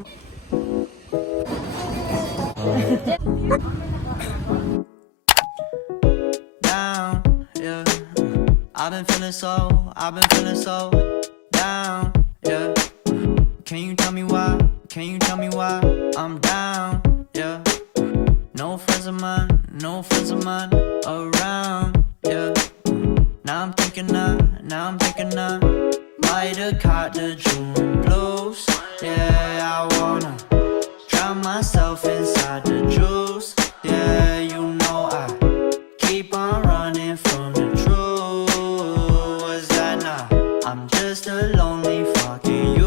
for down, yeah. I've been feeling so down, yeah. Can you tell me why? Can you tell me why I'm down, yeah? No friends of mine, no friends of mine around, yeah. Now I'm thinking I might have caught the June blues, yeah. I wanna drown myself inside the juice, yeah. You know I keep on running from the truth. Was that not? I'm just a lonely fucking you.